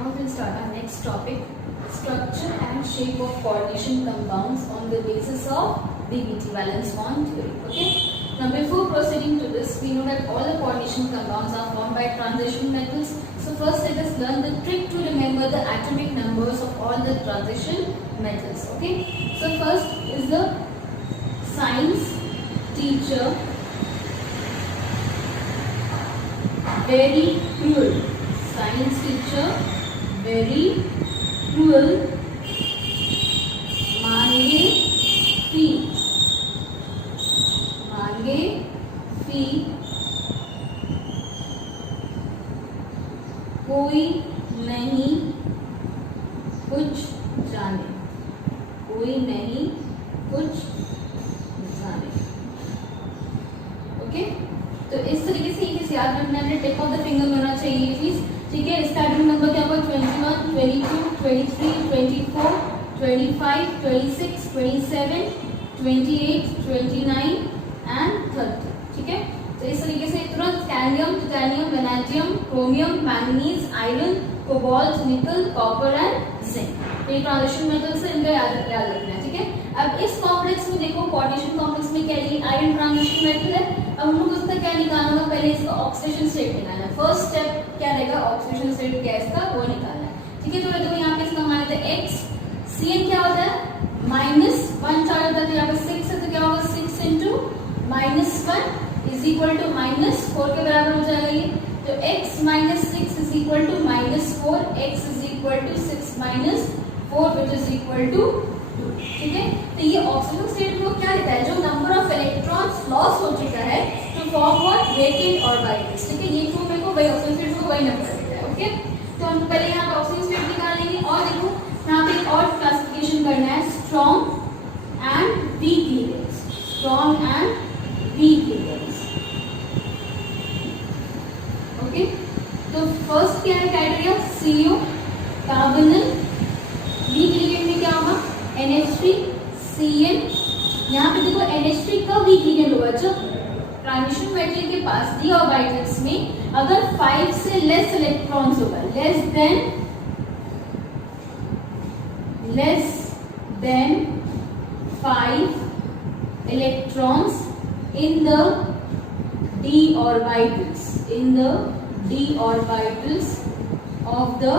Now we'll start our next topic, structure and shape of coordination compounds on the basis of BBT, valence bond theory. Okay. Now before proceeding to this, we know that all the coordination compounds are formed by transition metals. So first let us learn the trick to remember the atomic numbers of all the transition metals. Okay. So first is the science teacher very cruel. Science teacher very cruel. मांगे फी. मांगे फी. कोई नहीं कुछ जाने. कोई नहीं कुछ जाने. ओके. तो इस तरीके से ये याद रखना है, टिप ऑफ द फिंगर होना चाहिए ये चीज. ठीक है. स्टार्टिंग नंबर क्या होगा? 21, 22, 23, 24, 25, 26, 27, 28, 29 एंड 30. ठीक है. तो इस तरीके से तुरंत calcium, titanium, vanadium, chromium, manganese, iron, cobalt, nickel, copper and zinc. तो ये ट्रांजिशन मेटल्स है, इनका याद रखना है. ठीक है. अब इस कॉम्प्लेक्स में देखो, कोऑर्डिनेशन कॉम्प्लेक्स में क्या है? आयरन ट्रांजिशन मेटल है. अब हम लोग इसका क्या निकालना होगा? पहले इसका ऑक्सीडेशन स्टेट निकालना है. फर्स्ट स्टेप क्या रहेगा? ऑक्सीडेशन स्टेट क्या है इसका, वो निकालना है. ठीक है. तो देखो यहाँ पे इसका मान लेते हैं x. Cn क्या होता है? -1 चार्ज होता है, तो यहाँ पे 6 है, तो क्या होगा? 6 इंटू -1 इज इक्वल टू -4 के बराबर हो जाएगा ये. तो x -6 is equal to -4. x is equal to 6 -4 which is equal to 2. ठीक है. तो ये ऑक्सीजन स्टेट को क्या रहता है? जो नंबर ऑफ इलेक्ट्रॉन्स लॉस हो चुका है to form what? Vacant orbitals. ठीक है. ये टू मेरे को वही ऑक्सीजन स्टेट को वही नंबर देता है. ओके. तो हम पहले यहाँ पे ऑक्सीजन स्टेट निकाल लेंगे. और देखो यहाँ पे और क्लासिफिकेशन करना है, strong and weak ligands. Strong and weak ligands. Okay. तो फर्स्ट क्या है criteria? CO, carbonyl. Weak ligand में क्या होगा? NH3, Cn. यहाँ पे देखो NH3 का वीक लीगेंड होगा जब ट्रांजिशन मेटल के पास d ऑर्बिटल्स में अगर 5 से लेस इलेक्ट्रॉन्स होगा, less than 5 electrons in the d orbitals, of the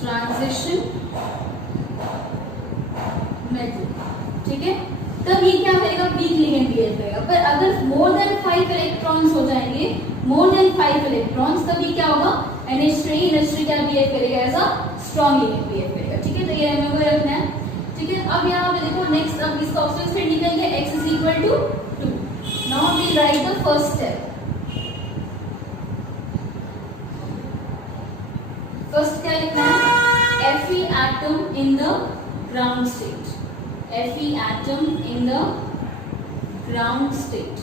transition metal. ठीक है. तब ये क्या करेगा? वीक लिगेंड बिहेव करेगा. पर अगर मोर देन 5 इलेक्ट्रॉन्स हो जाएंगे, मोर देन 5 इलेक्ट्रॉन्स, तभी क्या होगा? NH3 क्या बिहेव करेगा? As a strong ligand behave करेगा. ठीक है. तो ये हमें को रखना है. ठीक है. अब यहाँ पे देखो नेक्स्ट, अब इसका ऑक्सीजन स्टेट निकल गया, x is equal to 2. Now we write the first step. First क्या लिखना है? Fe atom in the ground state. Fe atom in the ground state.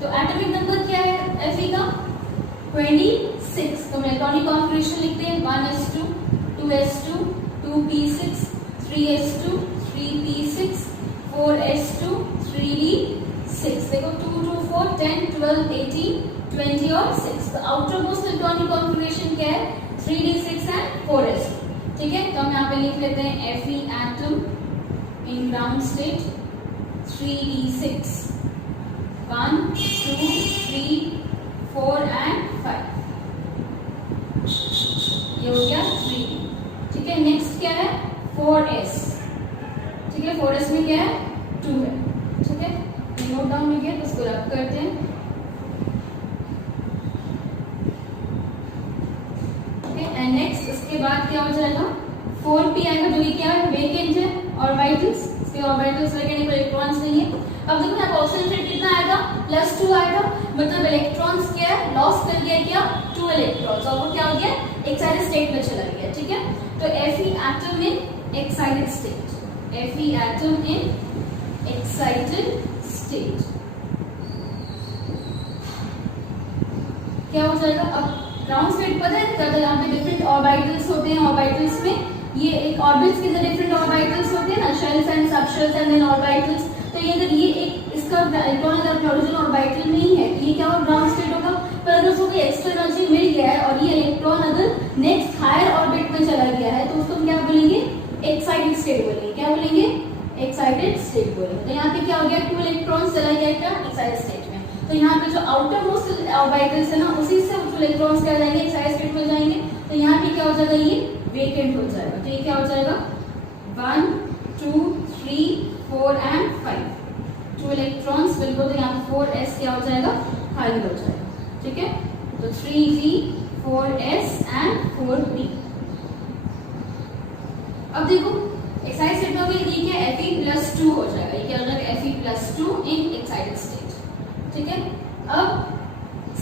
तो एटॉमिक नंबर क्या है Fe का? 26. तो हम इलेक्ट्रॉनिक कॉन्फिगरेशन लिखते हैं 1s2, 2s2, 2p6, 3s2, 3p6, 4s2, 3d6. देखो 2, 2, 4, 10, 12, 18, 20 और 6. तो आउटर मोस्ट इलेक्ट्रॉनिक कॉन्फिगरेशन क्या है? 3d6 and 4s2. ठीक है. तो हम यहाँ पे लिख लेते हैं Fe atom in ground state 3d6, 1, 2, 3, 4 and 5. ये हो गया 3. ठीक है. नेक्स्ट क्या है? 4s. ठीक है. 4s में क्या है? 2 है. ठीक है. नोट डाउन हो गया, तो उसको रब करते हैं. एंड नेक्स्ट इसके बाद क्या हो जाएगा? 4p आएगा, जो कि क्या है? वेकेंट है ऑर्बिटल्स. इसके ऑर्बिटल्स वेकेंट, इलेक्ट्रॉन्स नहीं है. अब देखो यहाँ ऑक्सीजन स्टेट कितना आएगा? +2 आएगा. मतलब इलेक्ट्रॉन्स क्या है? लॉस कर दिया क्या? 2 इलेक्ट्रॉन्स. और वो क्या हो गया? एक्साइटेड स्टेट में चला गया. ठीक है. तो Fe atom in excited state. Fe atom in excited state. क्या हो जाएगा? अब ग्राउंड स्टेट पता है क्या? यहाँ पे डिफरेंट ऑर्बिटल्स होते हैं. ऑर्बिटल्स में ये एक ऑर्बिट्स के अंदर डिफरेंट ऑर्बिटल्स होते हैं ना, shells and subshells and then orbitals. तो ये अगर ये एक इसका इलेक्ट्रॉन अगर हाइड्रोजन ऑर्बिटल में ही है तो ये क्या होगा? ग्राउंड स्टेट होगा. पर अगर उसको कोई एक्स्ट्रा एनर्जी मिल गया है और ये इलेक्ट्रॉन अगर नेक्स्ट हायर ऑर्बिट में चला गया है तो उसको हम क्या बोलेंगे, एक्साइटेड स्टेट बोलेंगे। क्या बोलेंगे, एक्साइटेड स्टेट बोलेंगे। तो यहाँ पे क्या हो गया, 2 इलेक्ट्रॉन्स चला गया क्या, एक्साइटेड स्टेट में। तो यहाँ पे जो आउटर मोस्ट ऑर्बिटल्स है ना, उसी से जो इलेक्ट्रॉन्स क्या जाएंगे, एक्साइटेड स्टेट में जाएंगे। तो यहाँ पे क्या हो जाएगा, ये वेकेंट हो जाएगा। तो ये क्या हो जाएगा, 1 2 3 4 एंड 5, 2 इलेक्ट्रॉन्स बिल्कुल। तो यहाँ पे 4s क्या हो जाएगा, खाली हो जाएगा। ठीक है, तो 3d 4s एंड 4p। अब देखो एक्साइटेड स्टेट में ये क्या, Fe+2 हो जाएगा। ये क्या हो जाएगा, Fe+2 इन एक्साइटेड स्टेट। ठीक है, अब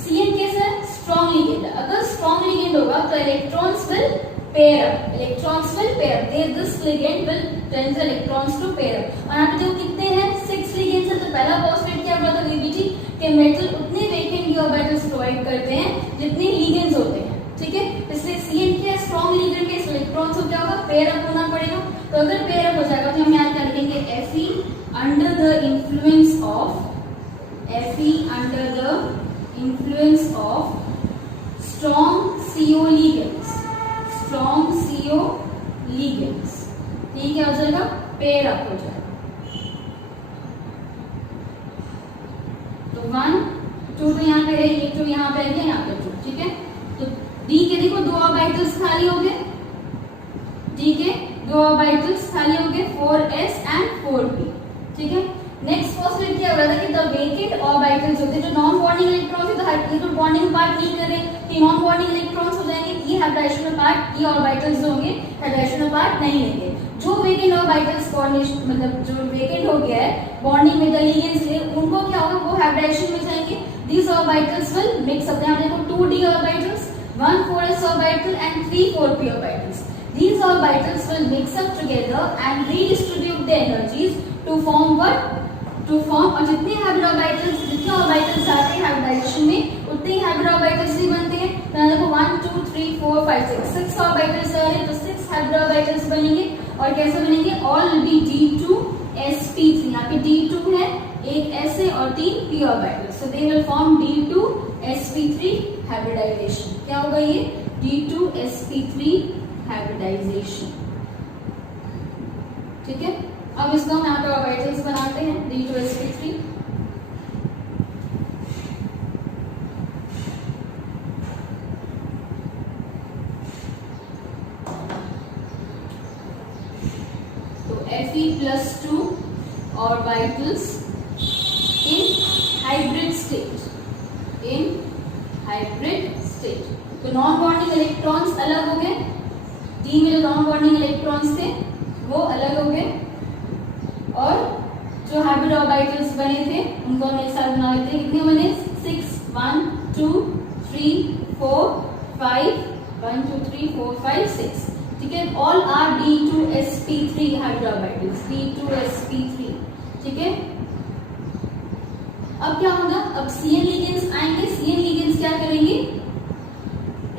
Cn कैसा है, स्ट्रॉन्ग लिगेंड है। अगर स्ट्रॉन्ग लिगेंड होगा तो electrons will pair up, electrons will pair, this ligand will tend the electrons to pair up. और यहाँ पे देखो कितने हैं, 6 लिगेंड्स है। तो पहला पोस्टुलेट क्या बोला था बीबीटी, कि मेटल उतने वेकेंट डी ऑर्बिटल्स प्रोवाइड करते हैं जितने लिगेंड्स होते हैं। ठीक है, इसलिए Cn क्या स्ट्रॉन्ग लिगेंड के इलेक्ट्रॉन्स को क्या होगा, पेयर अप होना पड़ेगा। तो अगर पेयर अप हो जाएगा तो हम यहाँ क्या लिखेंगे, Fe under the influence of, Fe under the influence of strong CO ligands, strong CO ligands। ये क्या हो जाएगा, पेयर अप हो जाएगा। तो 1 2 तो यहाँ पे है, एक तो यहाँ पे है, यहाँ पे 2। ठीक है, तो D के देखो 2 ऑर्बिटल्स खाली हो गए, D के 2 ऑर्बिटल्स खाली हो गए, 4s एंड 4p। ठीक है, नेक्स्ट पोस्टुलेट क्या हो रहा था कि द वेकेंट ऑर्बिटल्स होते हैं, जो नॉन बॉन्डिंग इलेक्ट्रॉन्स है, तो ये तो बॉन्डिंग पार्ट नहीं कर रहे, कि नॉन बॉन्डिंग इलेक्ट्रॉन्स हो जाएंगे, ये हाइब्रिडेशन पार्ट, ये ऑर्बिटल्स जो होंगे हाइब्रिडेशन पार्ट नहीं लेंगे। जो वेकेंट ऑर्बिटल्स बॉन्डिंग मतलब जो वेकेंट हो गया है बॉन्डिंग में द लिगेंड्स ले, उनको क्या होगा, वो हाइब्रिडेशन में जाएंगे। दीस ऑर्बिटल्स विल मिक्स अप। यहाँ देखो 2d orbitals, 1 4s orbital and 3 4p orbitals. These orbitals will mix up together and redistribute their energies to form what? To form, और जितने हाइब्रिड ऑर्बिटल्स, जितने ऑर्बिटल्स आते हैं हाइब्रिडाइजेशन में, उतने ही हाइब्रिड ऑर्बिटल्स भी बनते हैं। तो देखो 1 2 3 4 5 6 ऑर्बिटल्स आ रहे हैं, तो 6 हाइब्रिड ऑर्बिटल्स बनेंगे। और कैसे बनेंगे, ऑल विल बी D2sp3। यहाँ पे D2 है, एक S है और 3 p orbitals, so they will form D2sp3 hybridisation. क्या होगा ये, D2sp3 हाइब्रिडाइजेशन। ठीक है, अब इसको हम यहाँ पे ऑर्बिटल्स बनाते हैं, D2sp3। तो Fe+2 orbitals in hybrid state, in hybrid state. तो नॉन बॉन्डिंग इलेक्ट्रॉन्स अलग हो गए, D में जो नॉन बॉन्डिंग इलेक्ट्रॉन्स थे वो अलग हो गए, और जो हाइब्रिड ऑर्बिटल्स बने थे उनको हम एक साथ बना लेते हैं। कितने बने, 6 1 2 3 4 5 1 2 3 4 5 6। ठीक है, all are D2sp3 hybrid orbitals, D2sp3। ठीक है, अब क्या होगा, अब Cn लिगेंड्स आएंगे। Cn लिगेंड्स क्या करेंगे,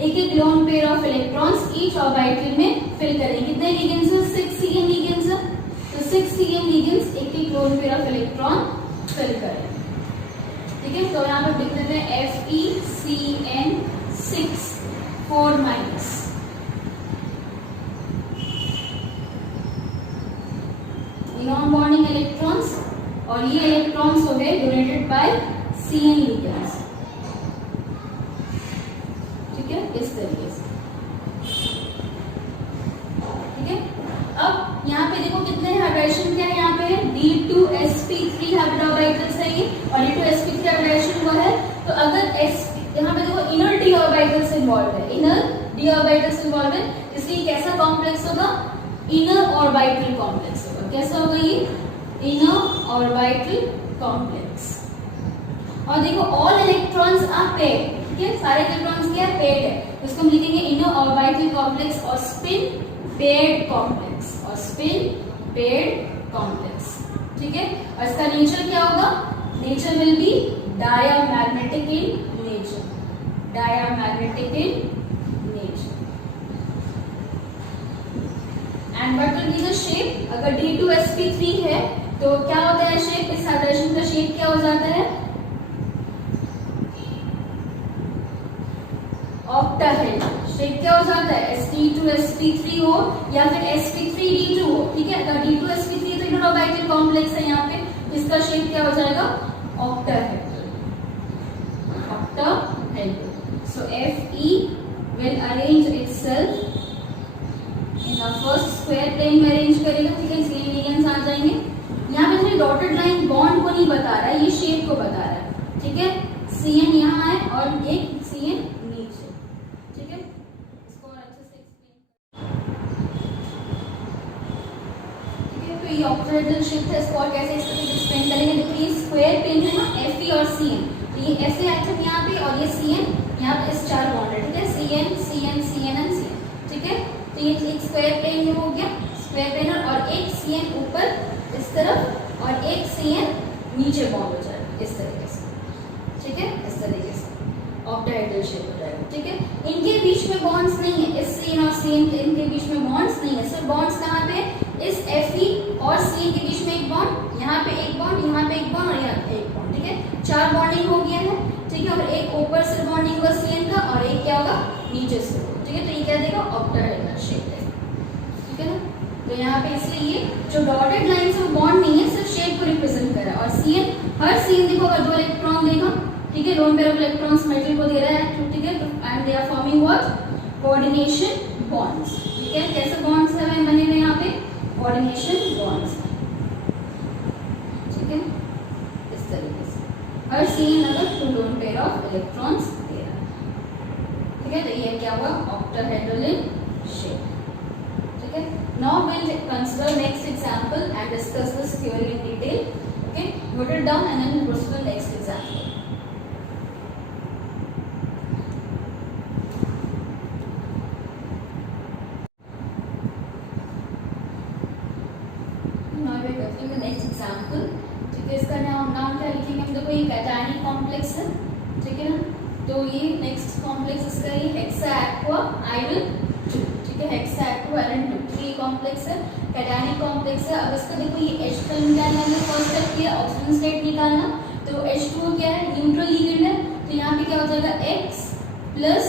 एक एक lone pair of electrons each orbital में फिल करेंगे। कितने लिगेंड्स हैं, 6 Cn लिगेंड्स है, तो 6 Cn लिगेंड्स एक एक lone pair of electron fill करेंगे। ठीक है, तो यहाँ पर लिख देते हैं FeCN6 4-। नॉन बॉन्डिंग इलेक्ट्रॉन्स, और ये इलेक्ट्रॉन्स हो गए डोनेटेड बाय Cn लिगेंड्स। ठीक है, इस तरीके से। ठीक है, अब यहाँ पे देखो कितने हाइब्रिडेशन क्या है, यहाँ पे D2sp3 हाइब्रिड ऑर्बिटल्स है ये, और D2sp3 हाइब्रिडेशन वो है। तो अगर यहाँ पे देखो इनर d ऑर्बिटल्स इन्वॉल्व है, इनर d ऑर्बिटल्स इन्वॉल्व है, इसलिए कैसा कॉम्प्लेक्स होगा, इनर ऑर्बिटल कॉम्प्लेक्स होगा। कैसा होगा ये, इनर ऑर्बिटल कॉम्प्लेक्स। और देखो ऑल इलेक्ट्रॉन्स आर पेयर्ड। ठीक है, सारे इलेक्ट्रॉन्स क्या है, पेयर्ड है, तो इसको हम लिखेंगे इनर ऑर्बिटल कॉम्प्लेक्स और स्पिन पेयर्ड कॉम्प्लेक्स, और स्पिन पेयर्ड कॉम्प्लेक्स। ठीक है, और इसका नेचर क्या होगा, nature will be diamagnetic in nature, diamagnetic in nature. And what will be the shape, अगर D2sp3 है तो क्या होता है शेप, इस हाइब्रिडेशन का शेप क्या हो जाता है, sp2sp3 हो या फिर sp3d2 हो, ठीक है। अगर d2sp3 तो इनर ऑर्बिटल कॉम्प्लेक्स है यहाँ पे, इसका शेप क्या हो जाएगा, octahedral, octahedral. So Fe will arrange itself in a first square plane में अरेंज करेगा, ठीक है। इसलिए लिगेंड्स आ जाएंगे। यहाँ पे डॉटेड लाइन बॉन्ड को नहीं बता रहा है, ये शेप को बता रहा है, ठीक है। Cn यहाँ है और एक Cn नीचे, ठीक है। इसको और अच्छे से एक्सप्लेन, ठीक है। तो ये ऑक्टाहेड्रल शेप है, इसको और कैसे एक्सप्लेन करेंगे। देखो ये स्क्वायर प्लेन है ना, Fe और Cn, तो ये Fa एटम यहाँ पे और ये Cn यहाँ पे इस चार बॉन्ड है, ठीक है। Cn Cn Cn and Cn, ठीक है। तो ये एक स्क्वायर प्लेन में हो गया, स्क्वायर प्लेन, और एक Cn ऊपर इस तरफ और एक Cn नीचे बॉन्ड हो जाएगा इस तरीके से, ठीक है। इस तरीके से ऑक्टाहेड्रल शेप हो जाएगा, ठीक है। इनके बीच में बॉन्ड्स नहीं है, इस Cn और Cn इनके बीच में बॉन्ड्स नहीं है। सिर्फ बॉन्ड्स कहाँ पे, इस Fe और Cn के बीच में एक बॉन्ड, यहाँ पे एक बॉन्ड, यहाँ पे एक बॉन्ड और यहाँ पे एक बॉन्ड, ठीक है। चार बॉन्डिंग हो गया है, ठीक है। और एक ऊपर से बॉन्डिंग होगा Cn का और एक क्या होगा नीचे से, ठीक है। तो ये क्या देगा, ऑक्टाहेड्रल शेप देगा, ठीक है ना। तो यहाँ पे इसलिए ये जो डॉटेड लाइन से वो बॉन्ड नहीं है, सिर्फ शेप को रिप्रेजेंट कर रहा है। और Cn, हर Cn देखो अगर दो इलेक्ट्रॉन देगा, ठीक है, lone pair of electrons metal को दे रहा है, ठीक है। And they are forming what, coordination bonds, ठीक है। कैसे बॉन्ड्स है बने हुए यहाँ पे, कोऑर्डिनेशन बॉन्ड्स, ठीक है। इस तरीके से हर Cn अगर two lone pair of electrons दे रहा है, ठीक है। तो ये क्या हुआ, ऑक्टाहेड्रल इन शेप, ठीक है। Now we'll consider next example and discuss this theory in detail, okay. Note it down and then we'll proceed to the next example. Now we are going to the next example, ठीक है। इसका नाम क्या लिखेंगे हम, देखो ये cationic complex है, ठीक है ना। तो ये नेक्स्ट कॉम्प्लेक्स इसका ये हेक्सा एक्वा आयरन 2, ठीक है। हेक्सा एक्वा आयरन 2 3 कॉम्प्लेक्स है, कैटायनिक कॉम्प्लेक्स है। अब इसका देखो ये H का निकालना है, फर्स्ट स्टेप किया ऑक्सीजन स्टेट निकालना। तो H2 क्या है, न्यूट्रल लिगेंड है, तो यहाँ पे क्या हो जाएगा X plus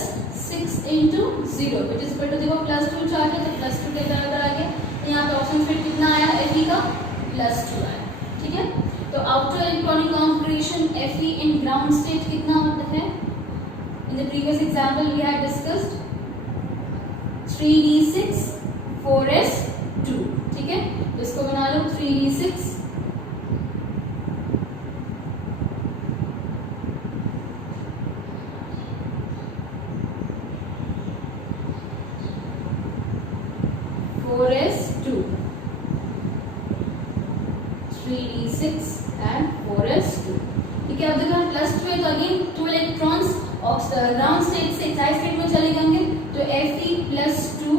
6 into 0 which is equal to, देखो +2 चार्ज है तो +2 के बराबर आ गया। तो यहाँ पे ऑक्सीजन स्टेट कितना आया, Fe का +2 आया, ठीक है। तो outer electronic configuration Fe in ground state कितना होता है, in the previous example we had discussed 3d6 4s2, ठीक है। तो इसको बना लो 3d6 4s2 3d6 and 4s2, ठीक है। अब देखो +2 है तो अगेन 2 इलेक्ट्रॉन्स ग्राउंड स्टेट से एक्साइटेड स्टेट में चले जाएंगे। तो Fe +2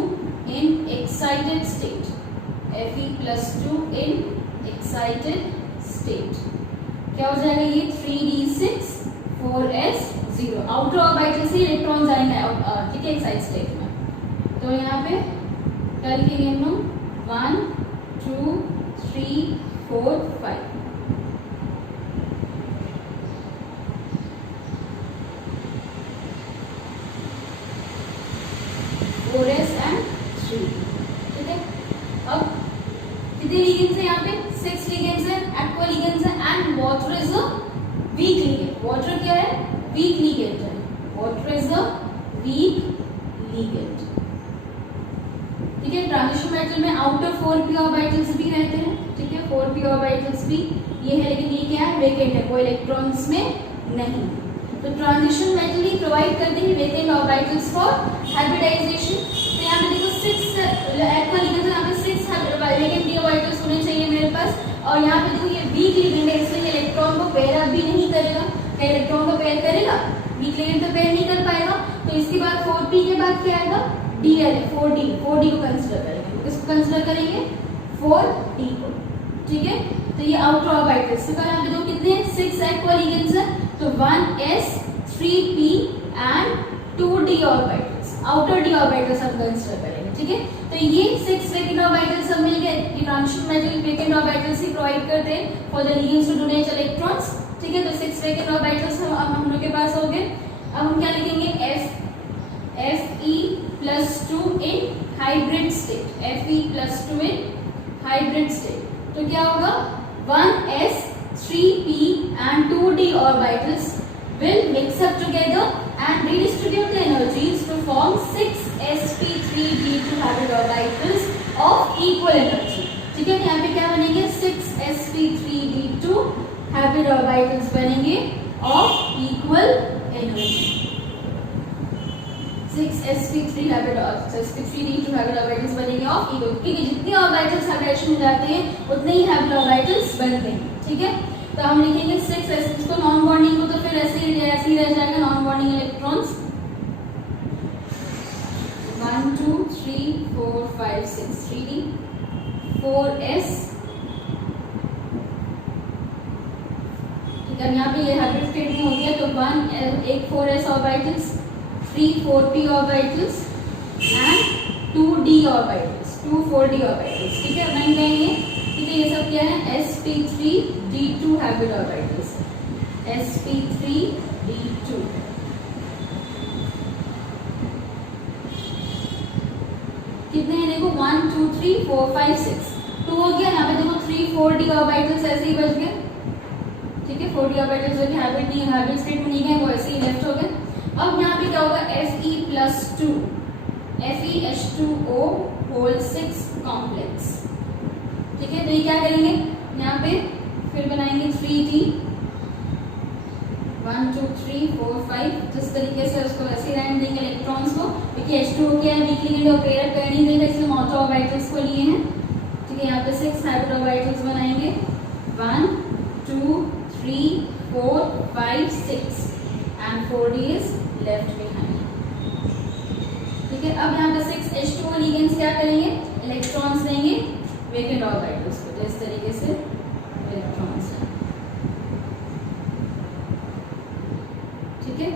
in excited state, Fe +2 in excited state क्या हो जाएगा, ये 3d6 4s0 आउटर ऑर्बिटल से इलेक्ट्रॉन जाएंगे, ठीक है, एक्साइटेड स्टेट में। तो यहाँ पे क्या लिखेंगे हम लोग, 1 2 3 4 5, ठीक है। अब कितने लिगेंड्स है यहाँ पे, 6 लिगेंड्स है, एक्वा लिगेंड्स है and water is a week ligand. Water क्या है, वीक लिगेंड है, water is a week ligand, ठीक है। ट्रांजिशन मेटल में आउटर 4p ऑर्बिटल्स भी रहते हैं, ठीक है, 4p ऑर्बिटल्स भी ये है, लेकिन ये क्या है, वेकेंट है, कोई इलेक्ट्रॉन्स में नहीं। तो ट्रांजिशन मेटल ही प्रोवाइड करते हैं वेकेंट ऑर्बिटल्स फॉर हाइब्रिडाइजेशन। तो यहाँ पे देखो 6 एक्वा लिगेंड्स, यहाँ पे 6 वेकेंट p ऑर्बिटल्स होने चाहिए मेरे पास। और यहाँ पे देखो ये वीक लिगेंड है, इसलिए इलेक्ट्रॉन को पेयर अप भी नहीं करेगा। क्या इलेक्ट्रॉन को पेयर करेगा, वीक लिगेंड तो पेयर नहीं कर पाएगा। तो इसके बाद 4p के बाद क्या आएगा, Dl, 4d को कंसिडर करेंगे, किसको कंसिडर करेंगे, 4d को, ठीक है। तो ये आउटर ऑर्बिटल्स, तो यहाँ पे देखो कितने 6 एक्वा लिगेंड्स है, तो 1s 3p and 2d orbitals, outer d orbitals हम कंसीडर करेंगे, ठीक है। तो ये 6 वेकेंट ऑर्बिटल्स सब मिल गए, ये ट्रांजिशन मेटल वेकेंट ऑर्बिटल्स ही प्रोवाइड करते हैं for the ligands to donate electrons, ठीक है। तो 6 वेकेंट ऑर्बिटल्स हम लोग के पास हो गए। अब हम क्या लिखेंगे, Fe +2 in hybrid state, Fe plus 2 in hybrid state. तो क्या होगा 1s 3p and 2d orbitals will mix up together and redistribute the energies to form 6sp3d2 hybrid orbitals of equal energy। ठीक है, यहाँ पे क्या बनेंगे 6sp3d2 hybrid orbitals बनेंगे of equal energy। 6sp3 hybrid sp3d2 hybrid orbitals बनेंगे of equal, क्योंकि जितनी ऑर्बिटल्स हाइब्रिडेशन में जाते हैं उतने ही hybrid orbitals बनते हैं। ठीक है, तो हम लिखेंगे 6s, इसको नॉन बॉन्डिंग को तो फिर ऐसे ही रह जाएगा non bonding electrons 1 2 3 4 5 6 3d 4s। ठीक है, यहाँ पे ये हाइब्रिड स्टेट में हो गया तो 1 4s orbitals 3 4p orbitals and 2d orbitals 2 4d orbitals. ठीक है, बन गए ये। ठीक है, ये सब क्या है sp3d2 हाइब्रिड ऑर्बिटल्स, sp3d2। कितने हैं देखो 1 2 3 4 5 6 2 हो गया। यहाँ पे देखो 3 4d ऑर्बिटल्स ऐसे ही बच गए। ठीक है, 4d ऑर्बिटल्स जो कि हाइब्रिड स्टेट में नहीं गए वो ऐसे ही लेफ्ट हो गए। अब यहाँ पे क्या होगा Fe plus 2 FeH2O whole 6 complex. ठीक है, तो ये क्या करेंगे यहाँ पे फिर बनाएंगे 3d 1 2 3 4 5 जिस तरीके से उसको वैसे ही रैंक देंगे इलेक्ट्रॉन्स को, क्योंकि H2O क्या है वीक लिगेंड ऑपरेट कर नहीं देगा इसलिए मोटर ऑर्बिटल्स को लिए हैं। ठीक है, यहाँ पे 6 हाइब्रिड ऑर्बिटल्स बनाएंगे 1 2 3 4 5 6 and 4d is left behind। ठीक है, अब यहाँ पे 6 H2O लिगेंड्स क्या करेंगे इलेक्ट्रॉन्स देंगे वेकेंट ऑर्बिटल्स को, तो इस तरीके से इलेक्ट्रॉन्स हैं। ठीक है,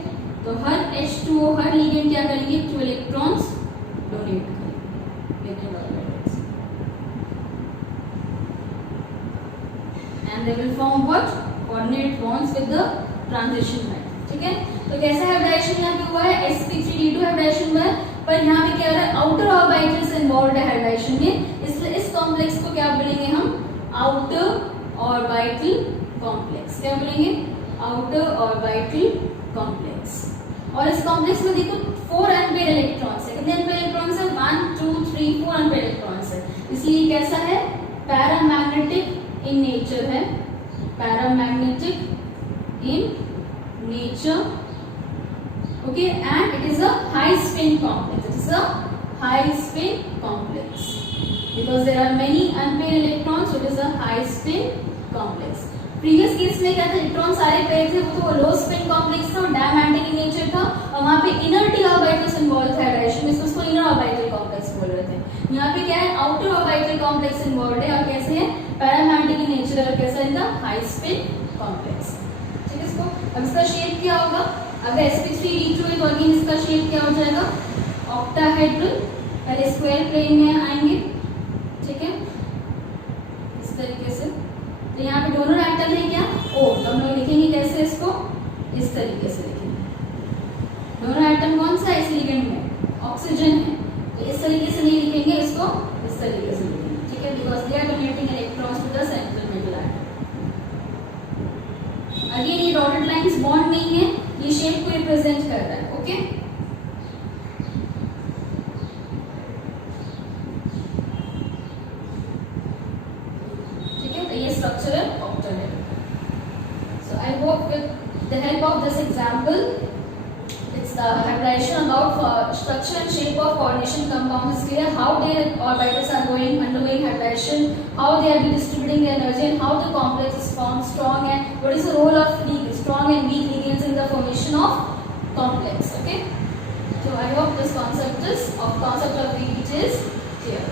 तो हर H2O हर लिगेंड क्या करेंगे 2 इलेक्ट्रॉन्स डोनेट करेंगे vacant orbitals and they will form what coordinate bonds with the transition band। ठीक है, तो कैसा हाइब्रिडेशन यहाँ पे हुआ है sp3d2 हाइब्रिडेशन हुआ है, पर यहाँ पे क्या हो रहा है आउटर ऑर्बिटल्स इन्वॉल्वड है हाइब्रिडेशन में, इसलिए इस कॉम्प्लेक्स को क्या बोलेंगे हम आउटर ऑर्बिटल कॉम्प्लेक्स। क्या बोलेंगे आउटर ऑर्बिटल कॉम्प्लेक्स। और इस कॉम्प्लेक्स में देखो 4 अनपेयर्ड इलेक्ट्रॉन्स है। कितने अनपेयर्ड इलेक्ट्रॉन्स है 1 2 3 4 अनपेयर्ड इलेक्ट्रॉन्स है, इसलिए कैसा है पैरामैग्नेटिक इन नेचर है, paramagnetic in nature। okay, and it is a high spin complex, it is a high spin complex because there are many unpaired electrons, so it is a high spin complex। Previous case में क्या था electron सारे pair थे वो तो लो spin complex था और diamagnetic in nature था, और वहां पे इनर डी ऑर्बिटल्स इन्वॉल्व थे हाइब्रिडेशन में, इसको इनर ऑर्बिटल कॉम्प्लेक्स बोल रहे थे। यहाँ पे क्या है आउटर ऑर्बिटल कॉम्प्लेक्स इन्वॉल्व है और कैसे है पैरामैग्नेटिक इन नेचर और कैसा है इनका हाई स्पिन कॉम्प्लेक्स। ठीक है, इसको अब इसका शेप क्या होगा अगर sp3d2 है तो अगेन इसका शेप क्या हो जाएगा ऑक्टाहेड्रल, पहले स्क्वायर प्लेन में आएंगे। ठीक है, इस तरीके से। तो यहाँ पे दोनों एटम है क्या O, तो हम लोग लिखेंगे कैसे इसको इस तरीके से लिखेंगे। दोनों एटम कौन सा है इस लिगेंड में ऑक्सीजन है, तो इस तरीके से नहीं लिखेंगे इसको इस तरीके से लिखेंगे। ठीक है, because they are donating electrons to the central metal atom. Again ये डॉटेड लाइंस बॉन्ड नहीं है, ये शेप को रिप्रेजेंट कर रहा है। ओके, ठीक है, तो ये स्ट्रक्चर है octahedral. So I hope with the help of this example it's the hybridization about structure and shape of coordination compounds is clear, how their orbitals are undergoing hybridization, how they are distributing the energy, and how the complex is formed, strong and what is the role of strong and weak ligands in the formation of complex। Okay, so I hope this concept of weak is clear।